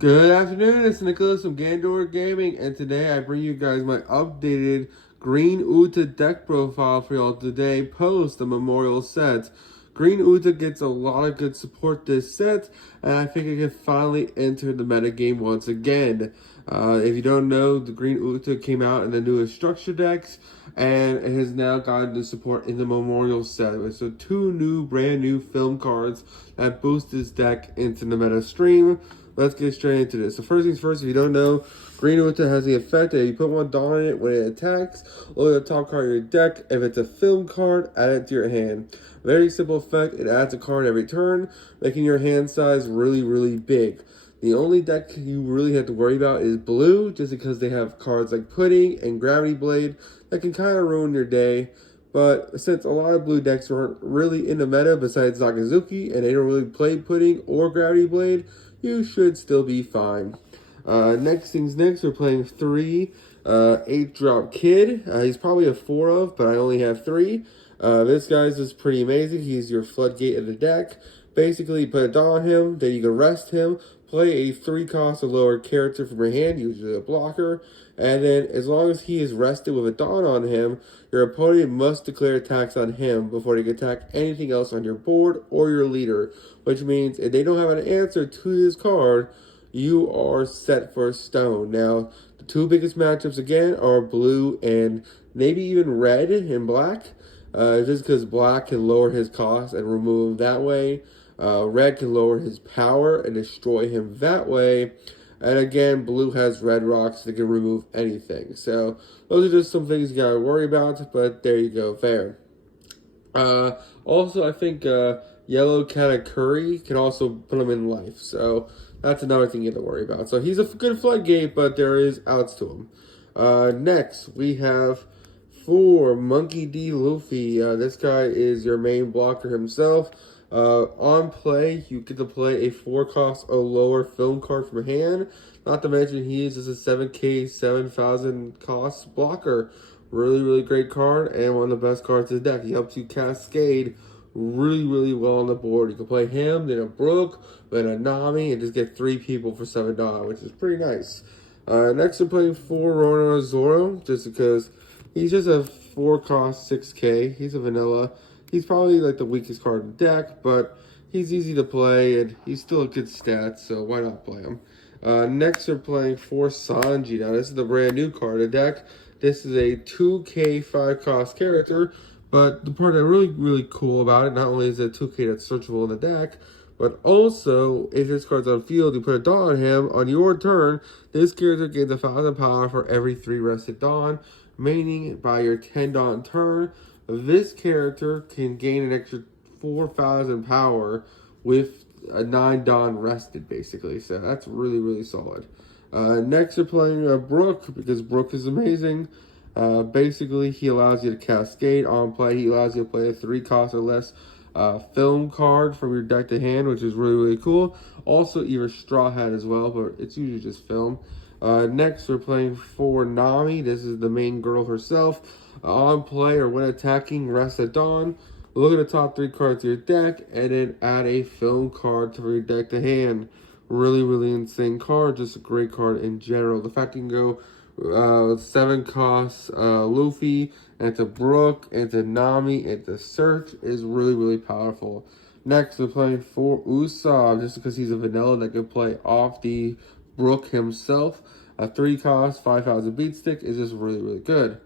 Good afternoon, it's Nicholas from Gandor Gaming, and today I bring you guys my updated Green Uta deck profile for y'all today post the Memorial set. Green Uta gets a lot of good support this set, and I think it can finally enter the metagame once again. If you don't know, the Green Uta came out in the newest structure decks, and it has now gotten the support in the Memorial set. So two brand new film cards that boost this deck into the meta stream. Let's get straight into this. So first things first, if you don't know, Green Uta has the effect that if you put one Dawn on it when it attacks, look at the top card of your deck. If it's a film card, add it to your hand. Very simple effect. It adds a card every turn, making your hand size really big. The only deck you really have to worry about is blue, just because they have cards like Pudding and Gravity Blade that can kind of ruin your day. But since a lot of blue decks aren't really in the meta besides Sakazuki, and they don't really play Pudding or Gravity Blade, you should still be fine. Next things next, we're playing 8-drop Kid. He's probably a 4 of, but I only have 3. This guy's is pretty amazing. He's your floodgate of the deck. Basically, you put a Dawn on him, then you can rest him, play a 3-cost or lower character from your hand, usually a blocker, and then as long as he is rested with a Dawn on him, your opponent must declare attacks on him before they can attack anything else on your board or your leader, which means if they don't have an answer to this card, you are set for a stone. Now, the two biggest matchups again are blue and maybe even red and black, just because black can lower his cost and remove him that way. Red can lower his power and destroy him that way. And again, blue has red rocks that can remove anything. So those are just some things you gotta worry about, but there you go, there. Also, I think yellow Katakuri can also put him in life. So that's another thing you have to worry about. So he's a good floodgate, but there is outs to him. Next, we have for Monkey D. Luffy. This guy is your main blocker himself. On play, you get to play a 4-cost or lower film card from hand. Not to mention, he is just a 7k, 7,000 cost blocker. Really great card, and one of the best cards in the deck. He helps you cascade really well on the board. You can play him, then a Brook, then a Nami, and just get 3 people for $7, which is pretty nice. Next, we're playing 4 Rona Zoro, just because he's just a 4-cost 6k. He's a vanilla. He's probably like the weakest card in the deck, but he's easy to play, and he's still a good stat, so why not play him? Next, we're playing 4 Sanji. Now, this is the brand new card in the deck. This is a 2k 5-cost character, but the part that really cool about it, not only is it 2k that's searchable in the deck, but also, if this card's on field, you put a Dawn on him, on your turn, this character gains 1,000 power for every 3 rested Dawn, meaning by your 10 Dawn turn, this character can gain an extra 4,000 power with a 9 Dawn rested, basically. So that's really solid. Next, you're playing Brook, because Brook is amazing. Basically, he allows you to cascade on play. He allows you to play a 3-cost or less film card from your deck to hand, which is really cool. Also, either Straw Hat as well, but it's usually just film. Next, we're playing 4 Nami. This is the main girl herself. On play or when attacking, rest at Dawn. Look at the top 3 cards of your deck, and then add a film card to your deck to hand. Really insane card. Just a great card in general. The fact you can go 7 costs Luffy, and to Brook, and to Nami, and to Search is really powerful. Next, we're playing 4 Usopp, just because he's a vanilla that can play off the Brook himself. A 3-cost, 5,000 beat stick is just really good.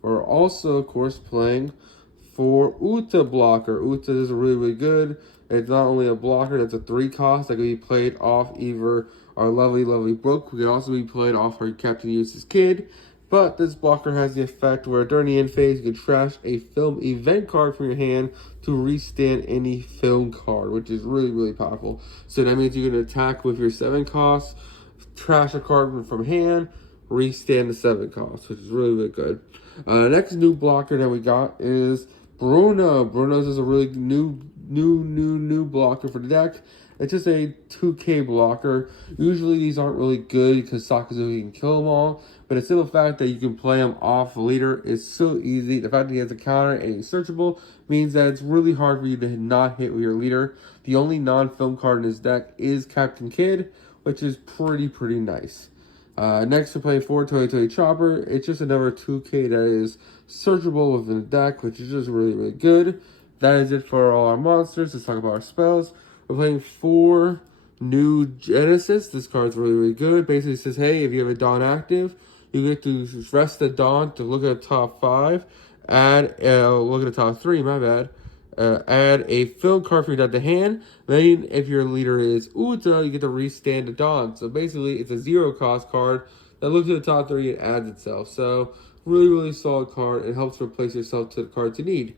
We're also, of course, playing 4 Uta blocker. Uta is really good. It's not only a blocker, that's a 3-cost that can be played off either our lovely Brook. We can also be played off our Captain Eustace Kid. But this blocker has the effect where during the end phase, you can trash a film event card from your hand to restand any film card, which is really powerful. So that means you can attack with your 7 costs, trash a card from hand, restand the 7 costs, which is really good. Next new blocker that we got is Bruno. Bruno's is a really new blocker for the deck. It's just a 2k blocker. Usually these aren't really good because Sakazuki can kill them all, but it's still the fact that you can play him off the leader is so easy. The fact that he has a counter and he's searchable means that it's really hard for you to not hit with your leader. The only non-film card in his deck is Captain Kid, which is pretty nice. Next, we're playing 4 Toy Chopper. It's just another 2K that is searchable within the deck, which is just really good. That is it for all our monsters. Let's talk about our spells. We're playing 4 New Genesis. This card's really good. Basically, it says, hey, if you have a Dawn active, you get to rest the Dawn to look at the top 5. Look at the top 3, my bad. Add a field card from your deck to hand. Then, if your leader is Uta, you get to restand the Dawn. So basically, it's a 0 cost card that looks at the top 3 and adds itself. So really solid card. It helps replace yourself to the cards you need.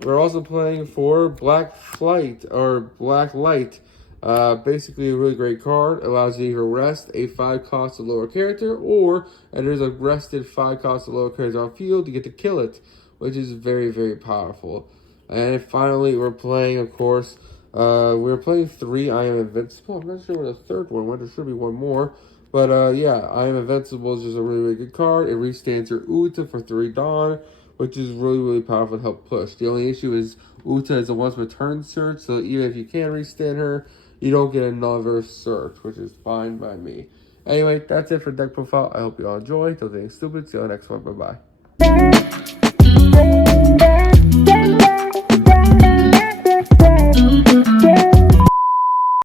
We're also playing for Black Flight or Black Light. Basically a really great card. Allows you to rest a 5 cost or lower character, or and there's a rested 5 cost or lower character on field, you get to kill it, which is very powerful. And finally, we're playing, of course, we're playing 3 I Am Invincible. I'm not sure where the third one went. There should be one more. But yeah, I Am Invincible is just a really good card. It restands your Uta for 3 Dawn, which is really powerful to help push. The only issue is Uta is a once per turn search, so even if you can restand her, you don't get another search, which is fine by me. Anyway, that's it for deck profile. I hope you all enjoy. Don't think stupid. See you on the next one. Bye-bye.